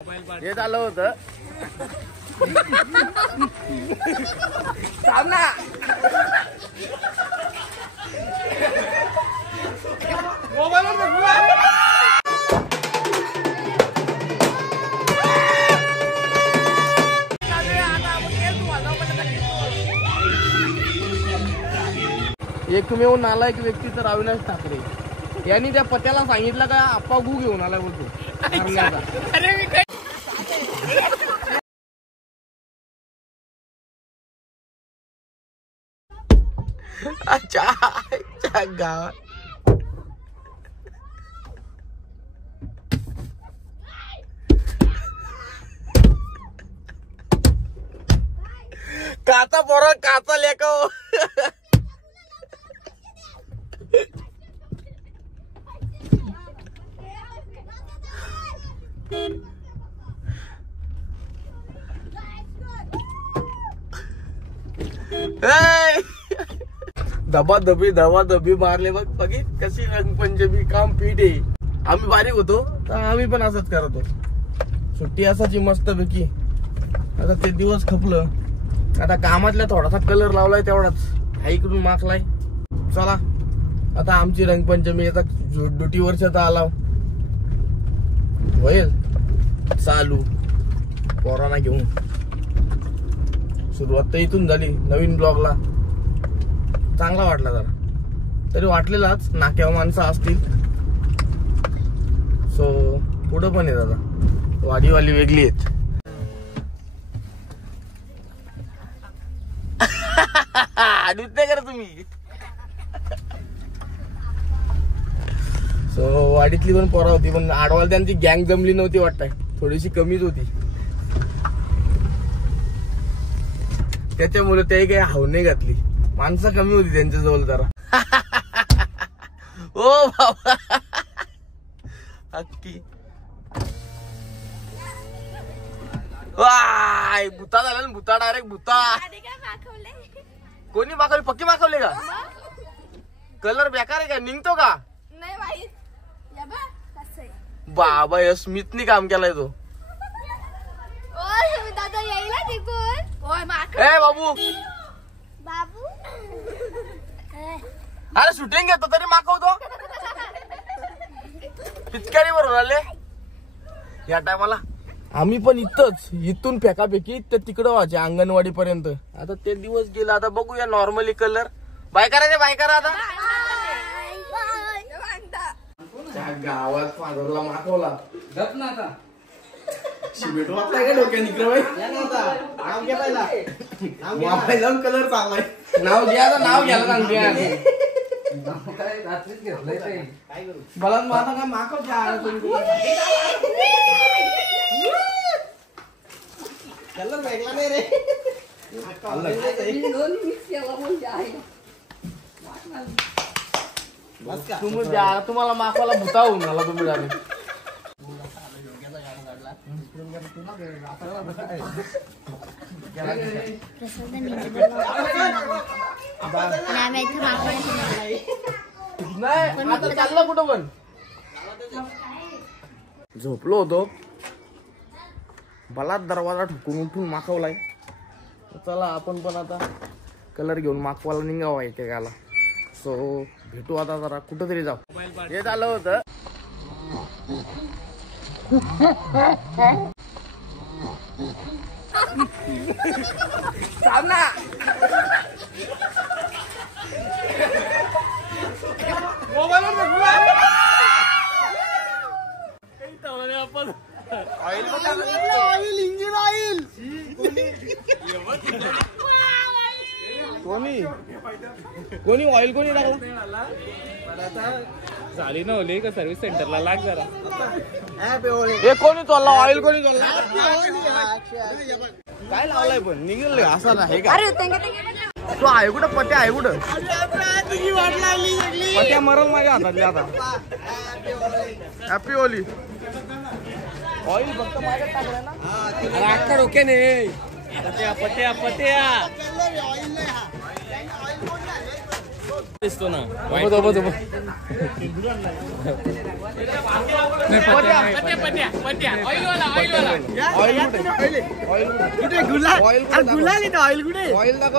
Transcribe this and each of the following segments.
हे झालं होतं सामना एकमेव नालायक व्यक्ती तर अविनाश ठाकरे यांनी त्या पत्याला सांगितलं का आप्पा गू घेऊन आला बोलतो. अच्छा गावात काचा पोरा काचा लेको दबा मारले बघ बघी कशी रंगपंचमी काम पीठ आहे. आम्ही बारीक होतो तर आम्ही पण असंच करतो. सुट्टी असायची मस्त पैकी. आता ते दिवस खपलं. आता कामातल्या थोडासा कलर लावलाय तेवढाच इकडून माखलाय. चला आता आमची रंगपंचमी आता ड्युटी वर्षाचा आला होईल चालू पोरांना घेऊन. सुरुवात तर इथून झाली. नवीन ब्लॉगला चांगला वाटला जरा तरी वाटलेलाच. नाक्यावर माणसं असतील सो पुढं पण आहे दादा वाडीवाली वेगळी आहेत. नृत्य करा तुम्ही. सो वाडीतली पण पोरा होती पण आडवाल त्यांची गँग जमली नव्हती वाटतंय. थोडीशी कमीच होती त्याच्यामुळे ते काही हावणे घातली. माणसं कमी होती त्यांच्या जवळ जरा. ओ बाबा अक्की वाय भूता झाला ना. भूता डायरेक्ट भूता. कोणी मागवली पक्की मागवले का? कलर बेकार आहे का? निघतो का? बाबा या स्मिथनी काम केलाय तो. ए बाबू बाबू अरे शूटिंग घेतो तरी मागवतो. पिचकारी बरोबर आले या टायमाला. आम्ही पण इथून फेकाफेकी तर तिकडं व्हायचे अंगणवाडी पर्यंत. आता ते दिवस गेला. आता बघूया नॉर्मली कलर बाय करायचे. बाय करा आता. गावात फादरला मागवला जात ना. आता शिमेट वाटलाय का डोक्या निघलं कलर चाललाय. नाव घ्या नाव घ्यायला सांगते मला माझा काय मागव कलर वेगळा नाही रे. तुम्हाला मागवाला भुता होऊन मला तुम्ही झाले. नाही आता चाललं कुठं पण. झोपलो होतो भला दरवाजा ठोकून उठून माखवलाय. चला आपण पण आता कलर घेऊन माखवायला निघावा इथे गाला. सो भेटू आता जरा कुठं तरी जाऊ. हे झालं होतं सामना आपण ऑइल इंजिन ऑइल कोणी ऑइल कोणी टाकला झाली ना ओली का सर्व्हिस सेंटरला लाग जरा. हे कोणी चालला ऑइल कोणी चालला काय लावलाय पण निघेल असा नाही का? तो आहे कुठं पत्या आहे कुठं? पत्या मरल माझ्या हातातली आता. हॅपी ओली ऑइल फक्त माझ्यात टाकलं ना. अख्खा डोक्या नाही पत्या पत्या पत्या दिसतो ना ऑइल दाखव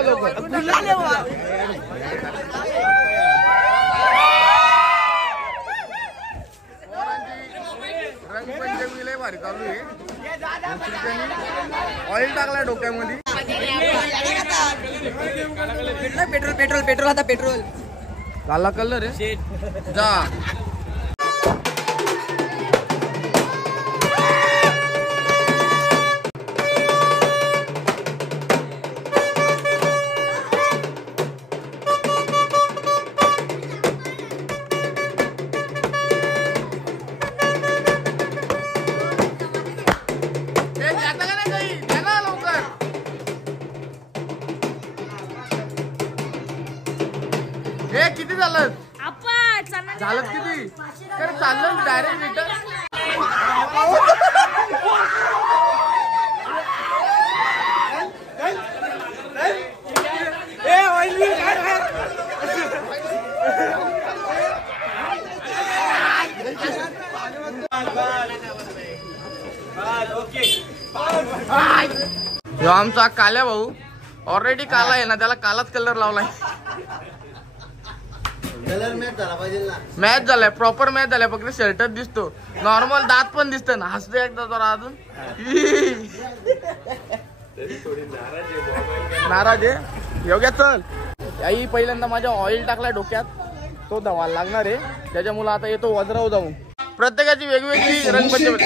लवकर. रंगपंचमी लय भारी चालू आहे. ऑइल टाकलाय डोक्यामध्ये. पेट्रोल पेट्रोल पेट्रोल आता पेट्रोल काला कलर आहे जा. हे किती झालं झालं किती तर चाललं डायरेक्ट रिटर्न. जो आमचा काल्या भाऊ ऑलरेडी काला आहे ना, त्याला कालाच कलर लावलाय. मॅच झालाय प्रॉपर मॅच झालाय. फक्त शर्टच दिसतो, नॉर्मल दात पण दिसत ना. हसतो एकदा जरा अजून नाराज आहे. योग्य चल आई पहिल्यांदा माझ्या ऑइल टाकलाय डोक्यात, तो धवायला लागणार आहे. त्याच्यामुळे आता येतो वज्राव जाऊन. प्रत्येकाची वेगवेगळी रंगपंचमी.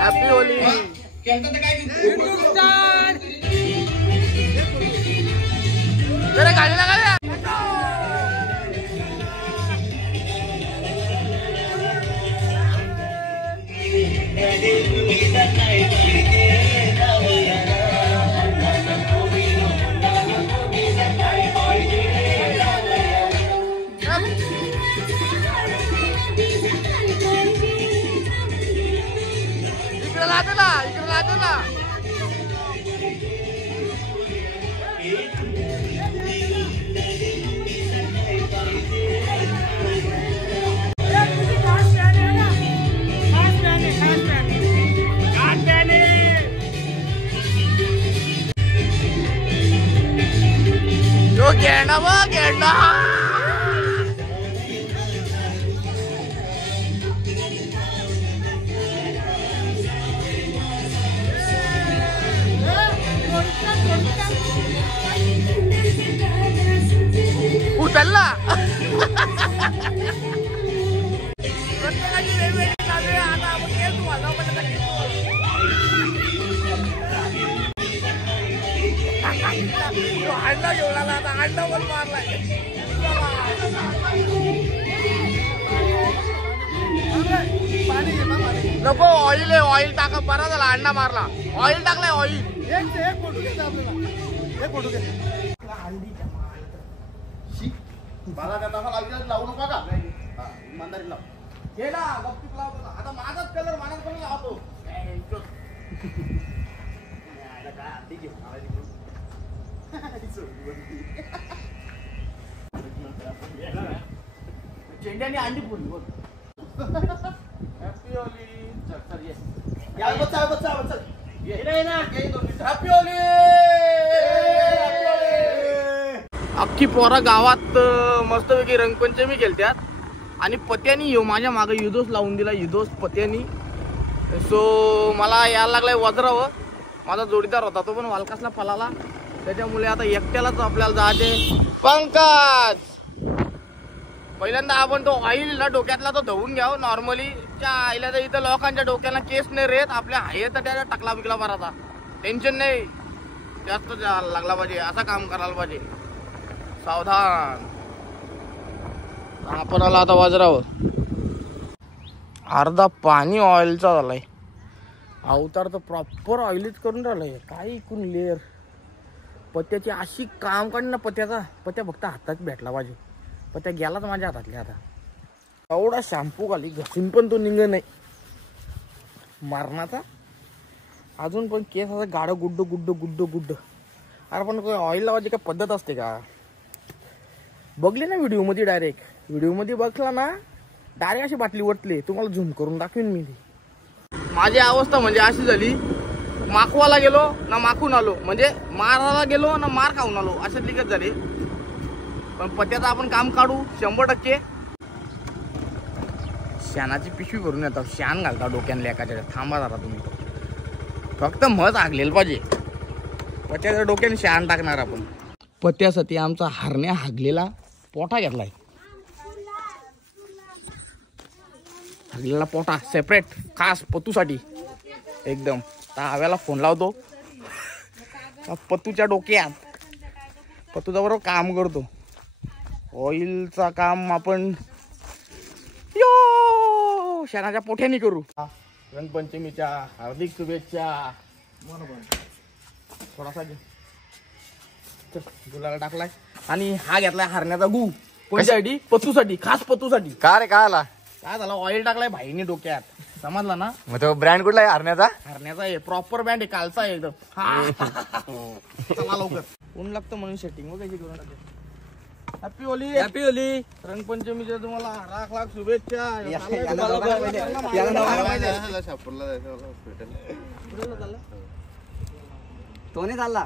Happy Holy. गाडी लागा. इकडे लादे ना, इकडे लादे ना. गेंडा बघ गेंडा. उचलला. प्रत्येकाची वेगवेगळी चालू आहे. आता आपण तेच तुम्हाला अंडा घेऊन आला. आता अंडा पण मारलाय. नको ऑइल आहे, ऑइल टाका. बरा झाला अंडा मारला. ऑइल टाकलाय ऑइल. एक फोटो घ्यायचा आपल्याला. एक फोटो घ्यायचा. मला त्या तासा लावू नका का इमानदारी लाव. गेला गप्पीत लावतो. आता माझाच कलर माझाच पण लावतो. चेंड्याने अंडी फोडली बघ. Happy Holy. चल ये या बच्चा बच्चा बच्चा ये रे ना घे दोन. Happy Holy. अख्खी पोरा गावात मस्तपैकी रंगपंचमी केलत्यात आणि पत्यानी येऊ माझ्या मागे युदोस लावून दिला. युदोस पत्यानी. सो मला यायला लागलाय वज्रावं. माझा जोडीदार होता तो पण वालकासला पळाला. त्याच्यामुळे आता एकट्यालाच आपल्याला जायचे. पंकज पहिल्यांदा आपण तो ऑइल ना डोक्यातला तो धुवून घ्यावं. नॉर्मली त्या आईला तर इथं लोकांच्या डोक्याला केस नाही रेत. आपल्या आहे तर त्याला टाकला बिकला मारायचा. टेन्शन नाही. जास्त लागला पाहिजे असं काम करायला पाहिजे. सावधान. आपण आला आता वज्रावर. अर्धा पाणी ऑइलचा झालाय. अवतार तर प्रॉपर ऑइलच करून राहिलाय. काय इकून लेअर पत्त्याची अशी काम काढ ना. पत्त्याचा पत्त्या फक्त हातात भेटला पाहिजे. पत्त्या गेलाच माझ्या हातातले. आता एवढा शॅम्पू खाली घसून पण तो निघ नाही मारणाचा. अजून पण केस असं गाडं गुड्ड गुड्ड गुड्ड गुड्ड. अरे पण ऑइल लावायची काय पद्धत असते का? बघले ना व्हिडिओ मध्ये, डायरेक्ट व्हिडिओ मध्ये बघला ना डायरेक्ट अशी बाटली वटली. तुम्हाला झूम करून दाखवेन मी. माझी अवस्था म्हणजे अशी झाली, माखवाला गेलो ना माखून आलो, म्हणजे मारायला गेलो ना मार खाऊन आलो, असे लिखत झाले. पण पत्त्याचं आपण काम काढू 100%. शानाची पिशवी भरून येतात, शान घालता डोक्यान लेकाच्या. थांबा जरा तुम्ही, फक्त मध हागलेलं पाहिजे. पत्त्याच्या डोक्याने शान टाकणार आपण. पत्त्यासाठी आमचा हरण्या हागलेला पोटा घेतलाय. हागलेला पोटा सेपरेट खास पतूसाठी एकदम. हव्याला फोन लावतो, पतूच्या डोक्यात. पतूच्या बरोबर काम करतो. ऑइलचा काम आपण शानाच्या पोठ्याने करू. रंगपंचमीच्या हार्दिक शुभेच्छा. थोडासा गुलाला टाकलाय आणि हा घेतलाय हरण्याचा गू. कोणत्यासाठी? पतूसाठी, खास पतूसाठी. का रे काय आला? काय झालं, ऑइल टाकलाय भाईने डोक्यात. समजला ना? मग तो ब्रँड कुठला आहे हरण्याचा? हरण्याचा आहे, प्रॉपर बँड आहे, कालचा आहे एकदम. चला लवकर, ऊन लागतं म्हणून सेटिंग वगैरे करून टाकते. Happy Holy. Happy Holy. रंगपंचमीच्या तुम्हाला लाख लाख शुभेच्छा. तो नाही चालला.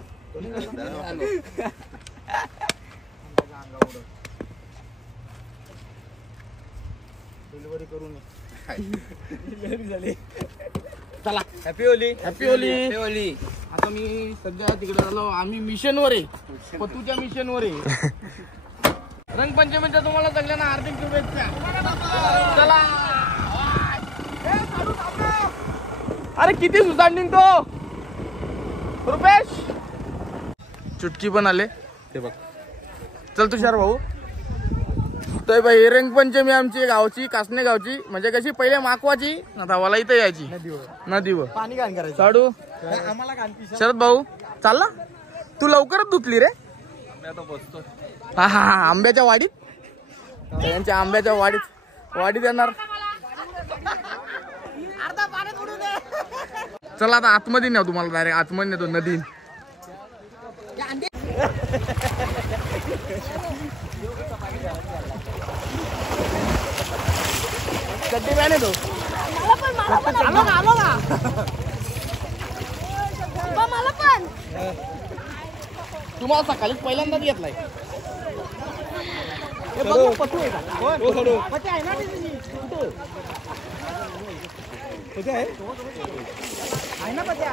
डिलिव्हरी करून झाली. चला happy Holy. Happy Holy. Happy Holy. आता मी सध्या तिकडे आलो, आम्ही मिशनवर आहे, पतूच्या मिशनवर आहे. रंगपंचमीच्या तुम्हाला सगळ्यांना हार्दिक शुभेच्छा. चला. अरे किती सुसाट निघतो रुपेश. चुटकी पण आले ते बघ. चल तुषार भाऊ. तर बाई रंगपंचमी आमची गावची, कासने गावची, म्हणजे कशी पहिले माकवाची, आता मला इथं यायची नदीवर पाणी घाण करायचं. साडू आम्हाला घाण पिशा. शरद भाऊ चालला तू, लवकरच धुतली रे. हा हा हा, आंब्याच्या वाडीत, त्यांच्या आंब्याच्या वाडीत येणार. चला आता आतमध्ये न्या, तुम्हाला डायरेक्ट आतमध्ये नेतो नदीत. कधी बॅन येतो. मला पण तुम्हाला सकाळीच पहिल्यांदाच घेतलाय. पतू आहे का? पत्या आहे ना आहे ना पत्या.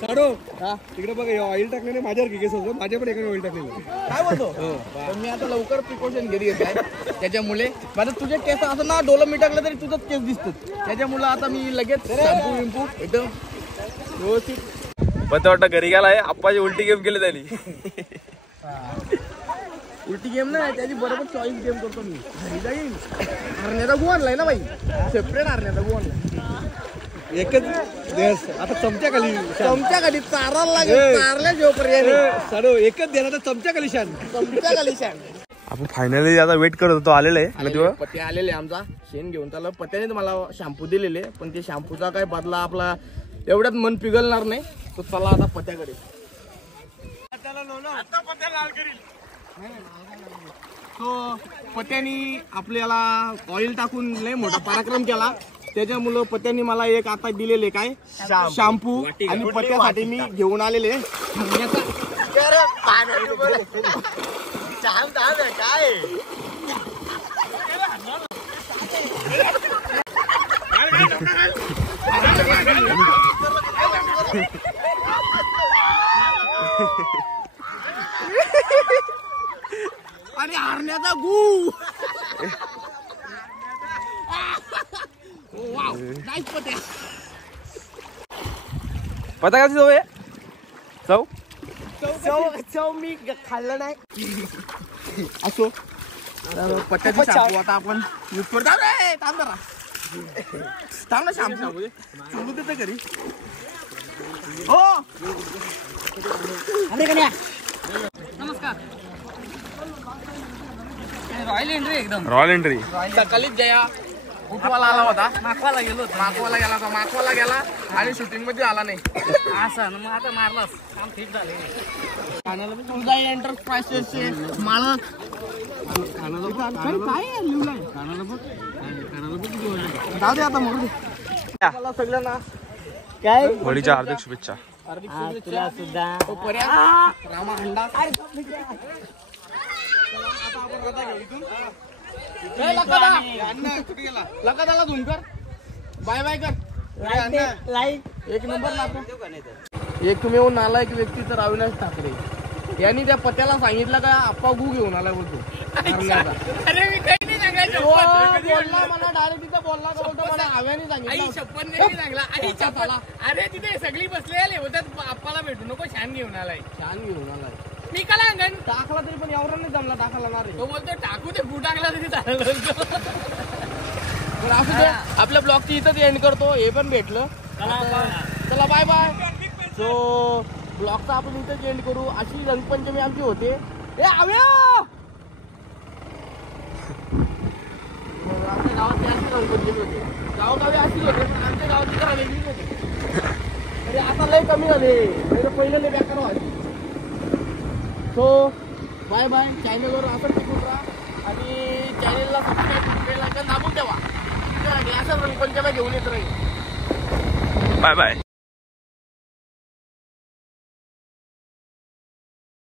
साडो तिकडे बघ, ऑइल टाकलेले माझ्यावर केस होतो. माझ्या पण एका ऑइल टाकलेलं. काय बोलतो? पण मी आता लवकर प्रिकॉशन घेत आहे त्याच्यामुळे. माझं तुझे केस असं ना डोलं मी टाकलं तरी तुझंच केस दिसतात. त्याच्यामुळे आता मी लगेच शॅम्पू विम्पू एकदम व्यवस्थित. पण वाटतं घरी गेलाय, आप्पाची उलटी गेम केली त्याली. उलटी गेम नाही, त्याची बरोबर चॉईस गेम करतो मी. घरी जाईन हरण्याचा गु आणलाय ना बाई, सेपरेट हरण्याचा गु आणलाय. एकच आता चमच्या खाली चारायला लागेल. चारल्या जेव पर्याय साडो एकच देणार, चमच्या खाली शान. आपण फायनली आता वेट करत होतो, आलेलं आहे. पत्ते आलेले आमचा शेण घेऊन. त्याला पत्त्याने मला शॅम्पू दिलेले, पण ते शॅम्पूचा काय बदला आपला एवढ्यात मन पिघलणार नाही. तो चला आता पत्त्याकडे. तो पत्त्यानी आपल्याला ऑइल टाकून लय मोठा पराक्रम केला. त्याच्यामुळं पत्त्यानी मला एक आता दिलेले काय शॅम्पू, आणि पत्त्यासाठी मी घेऊन आलेले काय आणि हरण्याचा गू. पता कशी जाऊ चव मी खाल्लं नाही. असो पत्त्याची शॅम्पू आता आपण यूज करतो. थांब जरा, थांब ना. शॅम्पू चालू देते घरी. हो नमस्कार. रॉयल एंट्री एकदम रॉयल एंट्री. सकाळीच जया कुठवाला आला होता माकवाला गेला होता माकवाला गेला आणि शूटिंग मध्ये आला नाही असं मग आता मारलास काम ठीक झाले तुझा एंटरप्राइजेसचे मालक काय लिहिलंय जाऊ दे आता म्हणून सगळ्यांना काय होळीच्या हार्दिक शुभेच्छा. तुला सुद्धा रामा हंडा लका झूम कर बाय बाय कर लाईक एक नंबर लागतो एक तुम्ही येऊन आला एक व्यक्ती तर अविनाश ठाकरे यांनी त्या पत्याला सांगितलं का आप्पा गू घेऊन आलाय बोलतो बोलला मला डायरेक्ट तिथं बोलला का बोलतो मला हव्याने सांगितलं अरे तिथे सगळी बसलेले होतात आप्पाला भेटू नको छान घेऊन आलाय मी कला अंगण टाकला तरी पण एवढा नाही जमला टाकायला ना रे तो बोलतो टाकू ते फू टाकला तरी चाललं तर असं ते आपल्या ब्लॉगची इथंच एंड करतो हे पण भेटलं चला बाय बाय सो ब्लॉगचा आपण इथंच एंड करू अशी रंगपंचमी आमची होते आम्या आमच्या गावात अशी रंगपंचमी होते गावोगावी अशी होते पण आमच्या गावाची जरा वेगळीच होते अरे आता लय कमी झाले पहिलं लय बेकार व्हायची सो बाय बाय चॅनलवर असं टिकून राहा आणि चॅनलला सबस्क्राईब बेल आयकॉन दाबून ठेवा असं रंगपंचमी घेऊन येत राहील बाय बाय.